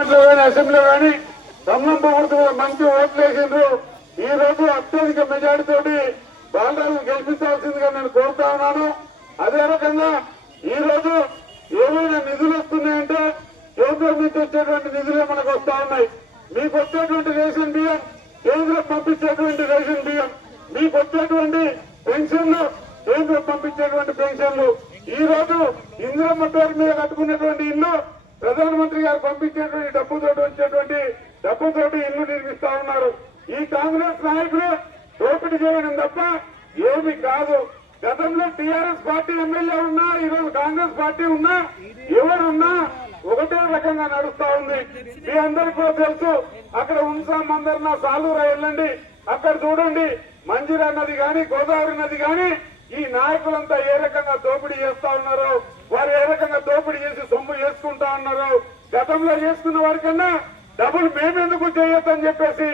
Parliament లో కానీ అసెంబ్లీలో కానీ కమలం గుర్తు మంచి ఓట్లు వేసిండ్రు. ఈ రోజు అత్యధిక మెజార్టీతోటి బాలరాజు గెలిపించాల్సిందిగా నేను కోరుతా ఉన్నాను. అదే రకంగా ఈ రోజు ఏమైనా నిధులు వస్తున్నాయంటే కేంద్రం నుంచి వచ్చేటువంటి నిధులే మనకు వస్తా ఉన్నాయి. మీకు వచ్చేటువంటి రేషన్ బియ్యం, కేంద్రం పంపించేటువంటి రేషన్ బియ్యం, మీకు వచ్చేటువంటి పెన్షన్లు, కేంద్రం పంపించేటువంటి పెన్షన్లు, ఈ రోజు ఇందిరమ్మ పేరు మీద కట్టుకున్నటువంటి ఇల్లు ప్రధానమంత్రి గారు పంపించేటువంటి డబ్బుతోటి వచ్చేటువంటి డబ్బుతోటి ఇల్లు నిర్మిస్తా ఉన్నారు. ఈ కాంగ్రెస్ నాయకులు దోపిడీ చేయడం తప్ప ఏమి కాదు. గతంలో టీఆర్ఎస్ పార్టీ ఎమ్మెల్యే ఉన్నా, ఈరోజు కాంగ్రెస్ పార్టీ ఉన్నా, ఎవరున్నా ఒకటే రకంగా నడుస్తా ఉంది. మీ అందరికీ కూడా తెలుసు. అక్కడ ఉంసాం అందరినా సాలూరా వెళ్ళండి, అక్కడ చూడండి మంజీరా నది గాని గోదావరి నది గాని ఈ నాయకులంతా ఏ రకంగా దోపిడీ చేస్తా ఉన్నారో, వారు ఏ రకంగా దోపిడీ చేసి సొమ్ము చేసుకుంటా ఉన్నారు. గతంలో చేసుకున్న వారికన్నా డబ్బులు మేమెందుకు చేయొద్దని చెప్పేసి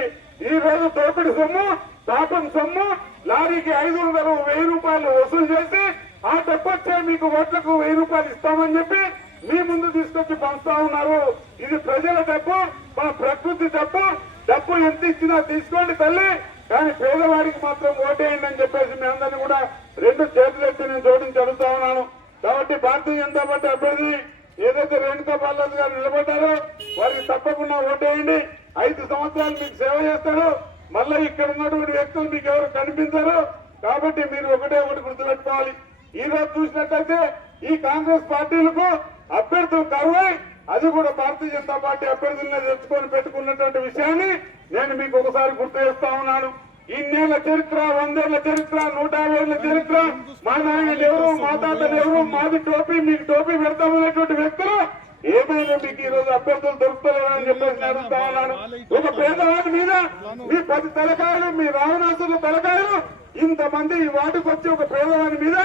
ఈ రోజు దోపిడీ సొమ్ము, పాపం సొమ్ము లారీకి 500 1000 రూపాయలు వసూలు చేసి ఆ డబ్బొచ్చే మీకు ఓట్లకు 1000 రూపాయలు ఇస్తామని చెప్పి మీ ముందు తీసుకొచ్చి పంచుతా ఉన్నారు. ఇది ప్రజల డబ్బు, మన ప్రకృతి డబ్బు. డబ్బు ఎంత ఇచ్చినా తీసుకోండి తల్లి, కానీ పేదవాడికి మాత్రం ఓటేయండి అని చెప్పేసి మీ అందరినీ కూడా 2 చేతులెత్తి నేను జోడించి అడుగుతా ఉన్నాను. కాబట్టి భారతీయ జనతా పార్టీ అభ్యర్థి ఏదైతే రేణుకా బాలాజీ గారు నిలబడ్డారో వారికి తప్పకుండా ఓటేయండి. 5 సంవత్సరాలు మీకు సేవ చేస్తారు. మళ్ళీ ఇక్కడ ఉన్నటువంటి వ్యక్తులు మీకు ఎవరు కనిపించరు. కాబట్టి మీరు ఒకటి గుర్తుపెట్టుకోవాలి. ఈ రోజు చూసినట్లయితే ఈ కాంగ్రెస్ పార్టీలకు అభ్యర్థులు కరువై, అది కూడా భారతీయ జనతా పార్టీ అభ్యర్థులను తెచ్చుకొని పెట్టుకున్నటువంటి విషయాన్ని నేను మీకు ఒకసారి గుర్తు చేస్తా ఉన్నాను. ఇన్నేళ్ల చరిత్ర, 100 ఏళ్ల చరిత్ర, 150 ఏళ్ల చరిత్ర, మా నాయకులు ఎవరు, మా తాతలు ఎవరు, మాది టోపీ మీకు టోపీ పెడతామనేటువంటి వ్యక్తులు ఏమైనా మీకు ఈ రోజు అభ్యర్థులు దొరుకుతలేరని చెప్పేసి అడుగుతా ఉన్నాను. ఒక పేదవాడి మీద మీ 10 తలకాయలు, మీ రావణాసుల తలకాయలు ఇంతమంది ఈ వాటికి వచ్చి ఒక పేదవాడి మీద,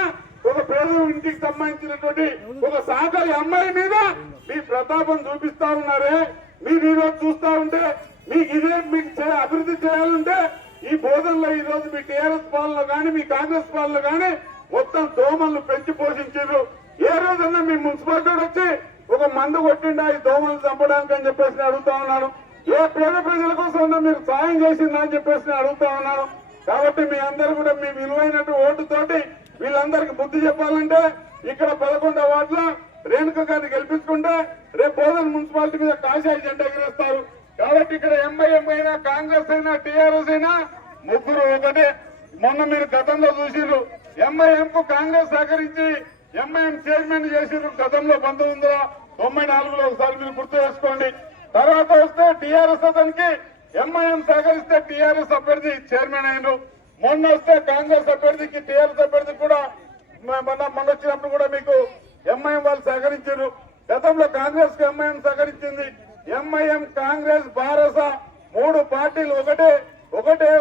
ఒక పేద ఇంటికి సంబంధించినటువంటి ఒక సాగరి అమ్మాయి మీద మీ ప్రతాపం చూపిస్తా ఉన్నారే. మీరు ఈ రోజు చూస్తా ఉంటే మీకు ఇదే మీకు అభివృద్ధి చేయాలంటే ఈ బోధనలో ఈ రోజు మీ టీఆర్ఎస్ పాలనలో కానీ మీ కాంగ్రెస్ పాలనలో కానీ మొత్తం దోమలను పెంచి పోషించారు. ఏ రోజన్నా మీ మున్సిపాలిటీ వచ్చి ఒక మందు కొట్టిండా ఈ దోమలు చంపడానికి అని చెప్పేసి అడుగుతా ఉన్నాను. ఏ పేద ప్రజల కోసం మీరు సాయం చేసిందా అని చెప్పేసి అడుగుతా ఉన్నాను. కాబట్టి మీ అందరూ కూడా మీ విలువైనటువంటి ఓటుతోటి వీళ్ళందరికీ బుద్ధి చెప్పాలంటే ఇక్కడ 11వ వార్డులో రేణుక గారిని గెలిపించుకుంటే రేపు బోధన మున్సిపాలిటీ మీద కాషాయ జెండా ఎగిరేస్తారు. కాబట్టి ఇక్కడ ఎంఐఎం అయినా కాంగ్రెస్ అయినా టీఆర్ఎస్ అయినా ముగ్గురు ఒకటే. మొన్న మీరు గతంలో చూసిర్రు, ఎంఐఎం కు కాంగ్రెస్ సహకరించి ఎంఐఎం చైర్మన్ చేసిర్రు గతంలో 1994లో. ఒకసారి మీరు గుర్తు చేసుకోండి. తర్వాత వస్తే టీఆర్ఎస్ అతనికి ఎంఐఎం సహకరిస్తే టీఆర్ఎస్ అభ్యర్థి చైర్మన్ అయినారు. మొన్న వస్తే కాంగ్రెస్ అభ్యర్థికి టీఆర్ఎస్ అభ్యర్థికి కూడా మొన్న వచ్చినప్పుడు కూడా మీకు ఎంఐఎం వాళ్ళు సహకరించారు. గతంలో కాంగ్రెస్ కు ఎంఐఎం సహకరించింది. ఎంఐఎం, కాంగ్రెస్, భారస 3 పార్టీలు ఒకటే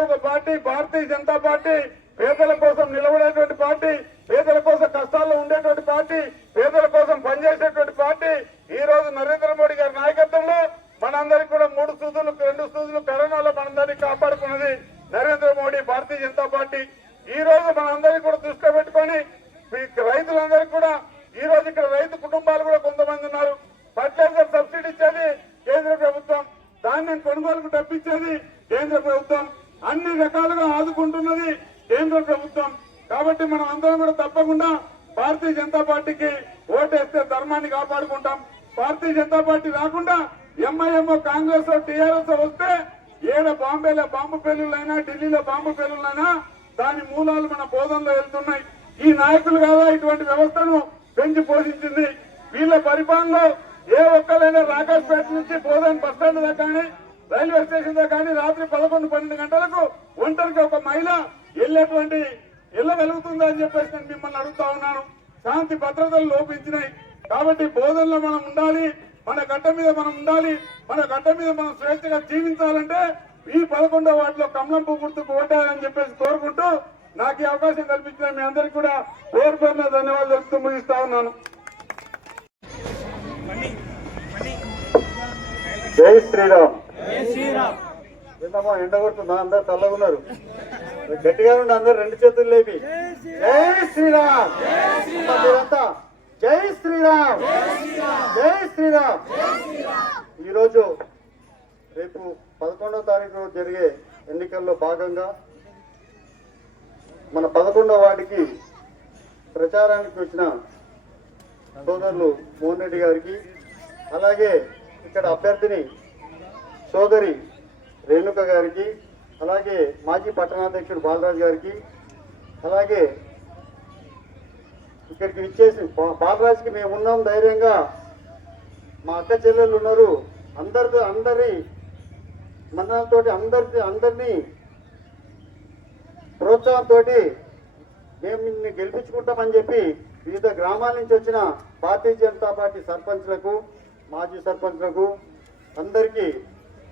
ఒక పార్టీ. భారతీయ జనతా పార్టీ పేదల కోసం నిలబడేటువంటి పార్టీ, పేదల కోసం కష్టాల్లో ఉండేటువంటి పార్టీ, పేదల కోసం పనిచేసేటువంటి పార్టీ. ఈ రోజు నరేంద్ర మోడీ గారి నాయకత్వంలో మనందరికీ కూడా 3 సూదులు 2 సూదులు కరోనాలో మనందరినీ కాపాడుకున్నది నరేంద్ర మోడీ, భారతీయ జనతా పార్టీ. ఈ రోజు మనందరికీ కూడా దృష్టిలో పెట్టుకొని రైతులందరికీ కూడా ఈ రోజు ఇక్కడ రైతు కుటుంబాలు కూడా కొంతమంది ఉన్నారు. ఫర్టిలైజర్ సబ్సిడీ ఇచ్చేది కేంద్ర ప్రభుత్వం, ధాన్యం కొనుగోలుకు డబ్బిచ్చేది కేంద్ర ప్రభుత్వం, అన్ని రకాలుగా ఆదుకుంటున్నది కేంద్ర ప్రభుత్వం. కాబట్టి మనం అందరం కూడా తప్పకుండా భారతీయ జనతా పార్టీకి ఓటేస్తే ధర్మాన్ని కాపాడుకుంటాం. భారతీయ జనతా పార్టీ రాకుండా ఎంఐఎం, కాంగ్రెస్, టీఆర్ఎస్ వస్తే ఏడ బాంబేలో బాంబు పేలుళ్ళైనా, ఢిల్లీలో బాంబు పేలుళ్ళైనా దాని మూలాలు మన బోధనలో వెళ్తున్నాయి. ఈ నాయకులు కాదా ఇటువంటి వ్యవస్థను పెంచి పోషించింది. వీళ్ళ పరిపాలనలో ఏ ఒక్కరైనా రాకాజ్పేట నుంచి బోధన బస్టాండ్ దాకా కానీ, రైల్వే స్టేషన్ దాకా కానీ రాత్రి 11-12 గంటలకు ఒంటరికి ఒక మహిళ వెళ్ళగలుగుతుందా అని చెప్పేసి నేను మిమ్మల్ని అడుగుతా ఉన్నాను. శాంతి భద్రతలు లోపించినాయి. కాబట్టి బోధనలో మనం ఉండాలి, మన గడ్డ మీద మనం ఉండాలి. మన గడ్డ మీద మనం స్వేచ్ఛగా జీవించాలంటే ఈ 11వ వార్డులో కమలం పువ్వు గుర్తుకు ఓటేయాలని చెప్పేసి కోరుకుంటూ నాకు ఈ అవకాశం కల్పించిన మీ అందరికీ కూడా పేరు పేరున ధన్యవాదాలు చెప్తూ ముగిస్తా ఉన్నాను. జై శ్రీరామ్. ఎండ కొడుతుందా? అందరు చల్లగా ఉన్నారు. గట్టిగా ఉండి అందరు 2 చేతులు లేపి జై శ్రీరామ్. మీరంతా జై శ్రీరామ్, జై శ్రీరామ్. ఈరోజు రేపు 11వ తారీఖు జరిగే ఎన్నికల్లో భాగంగా మన 11వ వార్డుకి ప్రచారానికి వచ్చిన సోదరులు మోహన్ రెడ్డి గారికి, అలాగే ఇక్కడ అభ్యర్థిని సోదరి రేణుక గారికి, అలాగే మాజీ పట్టణాధ్యక్షుడు బాలరాజు గారికి, అలాగే ఇక్కడికి ఇచ్చేసి బాలరాజుకి మేము ఉన్నాం ధైర్యంగా, మా అక్క చెల్లెళ్ళు ఉన్నారు, అందరి మందనంతో అందరినీ ప్రోత్సాహంతో మేము నిన్ను గెలిపించుకుంటామని చెప్పి వివిధ గ్రామాల నుంచి వచ్చిన భారతీయ జనతా పార్టీ సర్పంచ్లకు, మాజీ సర్పంచ్లకు అందరికీ,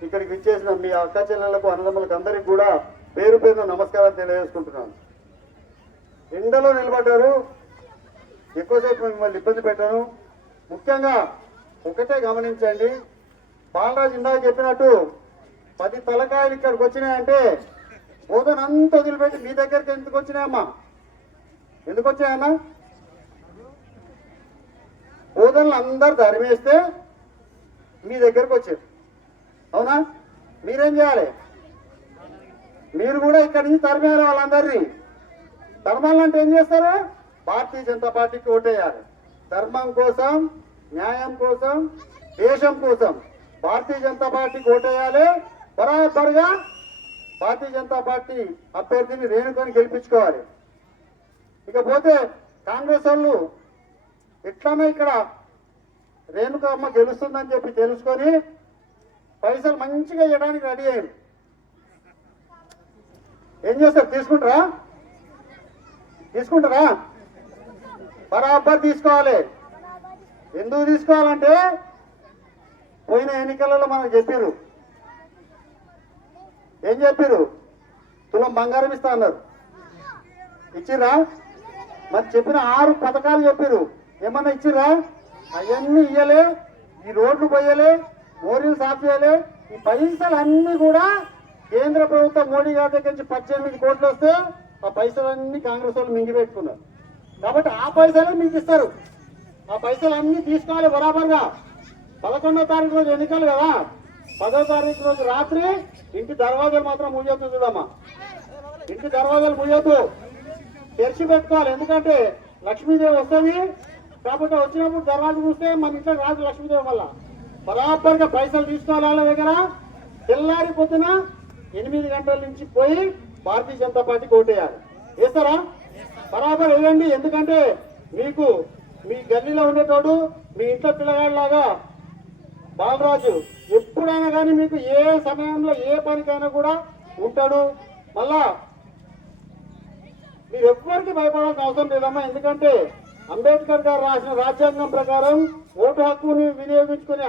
ఇక్కడికి ఇచ్చేసిన మీ అక్క చెల్లెళ్లకు, అన్నదమ్ములకు అందరికీ కూడా పేరు పేరున నమస్కారాలు తెలియజేసుకుంటున్నాను. ఎండలో నిలబడ్డారు, ఎక్కువసేపు మిమ్మల్ని ఇబ్బంది పెట్టాను. ముఖ్యంగా ఒకటే గమనించండి, బాలరాజు ఇందాక చెప్పినట్టు 10 తలకాయలు ఇక్కడికి వచ్చినాయంటే బోధన అంతా వదిలిపెట్టి మీ దగ్గరికి ఎందుకు వచ్చినాయమ్మా? ఎందుకు వచ్చాయన్నా? బోధనలు అందరు ధర్మేస్తే మీ దగ్గరకు వచ్చారు, అవునా? మీరేం చేయాలి? మీరు కూడా ఇక్కడి నుంచి తరిమేయాలి వాళ్ళందరినీ. ధర్మాలంటే ఏం చేస్తారు? భారతీయ జనతా పార్టీకి ఓటేయాలి. ధర్మం కోసం, న్యాయం కోసం, దేశం కోసం భారతీయ జనతా పార్టీకి ఓటేయాలి. బరాబర్గా భారతీయ జనతా పార్టీ అభ్యర్థిని రేణుకొని గెలిపించుకోవాలి. ఇకపోతే కాంగ్రెస్ వాళ్ళు ఎట్లన్నా ఇక్కడ రేణుక అమ్మ గెలుస్తుందని చెప్పి తెలుసుకొని పైసలు మంచిగా ఇవ్వడానికి రెడీ అయ్యారు. ఏం చేస్తారు? తీసుకుంటారా? బరాబర్ తీసుకోవాలి. ఎందుకు తీసుకోవాలంటే పోయిన ఎన్నికలలో మనకు చెప్పారు. ఏం చెప్పారు? తులం బంగారం ఇస్తా అన్నారు. ఇచ్చిరా? మరి చెప్పిన 6 పథకాలు చెప్పారు. ఏమన్నా ఇచ్చిరా? అవన్నీ ఇయ్యలే. ఈ రోడ్లు పోయలే, మోరీలు సాఫ్ చేయలే. ఈ పైసలు అన్ని కూడా కేంద్ర ప్రభుత్వం మోడీ గారి దగ్గర నుంచి 18 కోట్లు వస్తే ఆ పైసలన్నీ కాంగ్రెస్ వాళ్ళు మింగిపెట్టుకున్నారు. కాబట్టి ఆ పైసలే మీకు ఇస్తారు. ఆ పైసలు అన్ని తీసుకోవాలి బరాబర్గా. 11వ తారీఖు రోజు ఎన్నికలు కదా, 10వ తారీఖు రోజు రాత్రి ఇంటి దర్వాజాలు మాత్రం ముయ్యొద్దు. చూడమ్మా, ఇంటి దర్వాజాలు ముయ్యొద్దు, తెరిచి పెట్టుకోవాలి. ఎందుకంటే లక్ష్మీదేవి వస్తుంది కాబట్టి వచ్చినప్పుడు దర్వాజా చూస్తే మన ఇంట్లో రాజు లక్ష్మీదేవి వల్ల బరాబర్గా పైసలు తీసుకోవాలి వాళ్ళ దగ్గర. తెల్లారి పొద్దున 8 గంటల నుంచి పోయి భారతీయ జనతా పార్టీకి ఓటేయాలి. వేస్తారా? బరాబర్ వేయండి. ఎందుకంటే మీకు మీ గల్లీలో ఉండేటోడు, మీ ఇంట్లో పిల్లగాడిలాగా బాలరాజు ఎప్పుడైనా కానీ మీకు ఏ సమయంలో ఏ పనికైనా కూడా ఉంటాడు. మళ్ళా మీరు ఎవ్వరికి భయపడాల్సిన అవసరం లేదమ్మా. ఎందుకంటే అంబేద్కర్ గారు రాసిన రాజ్యాంగం ప్రకారం ఓటు హక్కుని వినియోగించుకునే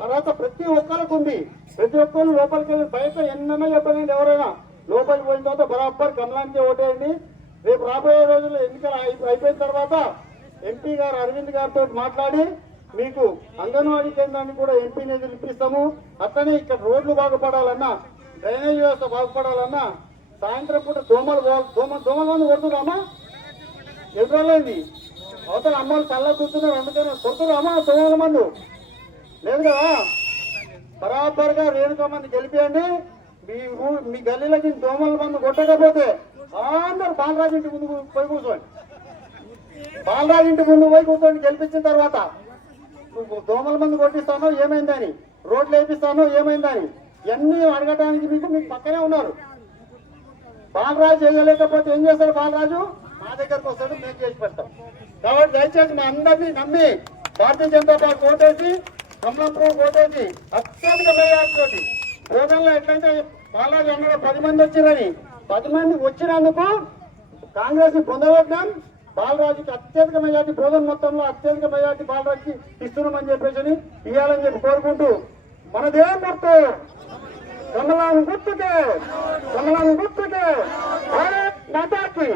తర్వాత ప్రతి ఒక్కరికి ఉంది. ప్రతి ఒక్కరు లోపలికి వెళ్ళి బయట ఎన్నైనా చెప్పండి, ఎవరైనా లోపలికి పోయిన తర్వాత బరాబర్ కమలానికి ఓటేయండి. రేపు రాబోయే రోజుల్లో ఎన్నికలు అయిపోయిన తర్వాత ఎంపీ గారు అరవింద్ గారితో మాట్లాడి మీకు అంగన్వాడీ కేంద్రాన్ని కూడా ఎంపీ నిధులు ఇప్పిస్తాము. అట్లనే ఇక్కడ రోడ్లు బాగుపడాలన్నా, డ్రైనేజ్ వ్యవస్థ బాగుపడాలన్నా, సాయంత్రం పూట దోమల మంది కొడుతున్నామా? ఎదురలేదు. అవతల అమ్మలు చల్ల కూర్చున్నారు, అందుకని కొడుతున్నామా దోమల మందు? లేదు కదా. బరాబర్గా రేణుక మంది గెలిపియండి. మీ గల్లీలకి దోమల మందు కొట్టకపోతే అందరు బాలరాజు ఇంటి ముందు పోయి కూర్చోండి. బాలరాజు ఇంటి ముందు పోయి కూర్చోండి. గెలిపించిన తర్వాత నువ్వు దోమల మందు కొట్టిస్తానో ఏమైందని, రోడ్లు వేపిస్తానో ఏమైందని ఇవన్నీ అడగటానికి మీకు పక్కనే ఉన్నారు. బాలరాజు చేయలేకపోతే ఏం చేస్తాడు? బాలరాజు మా దగ్గరకు వస్తాడు, మేము చేసి పెడతాం. కాబట్టి దయచేసి మా అందరినీ నమ్మి భారతీయ జనతా పార్టీ ఓటేసి, కమలాపురం ఓటేసి అత్యధిక మేయాలతోటి భోజనంలో ఎట్లయితే బాలరాజు అన్నాడు 10 మంది వచ్చిరని, 10 మంది వచ్చినందుకు కాంగ్రెస్ ని పొందబెట్టాం. బాలరాజుకి అత్యధిక మెజార్టీ, భోజనం మొత్తంలో అత్యధిక మెజార్టీ బాలరాజుకి ఇస్తున్నామని చెప్పేసి ఇవ్వాలని చెప్పి కోరుకుంటూ, మనదే గుర్తు కమలాం గుర్తుకే, భారత్ మాతాకి.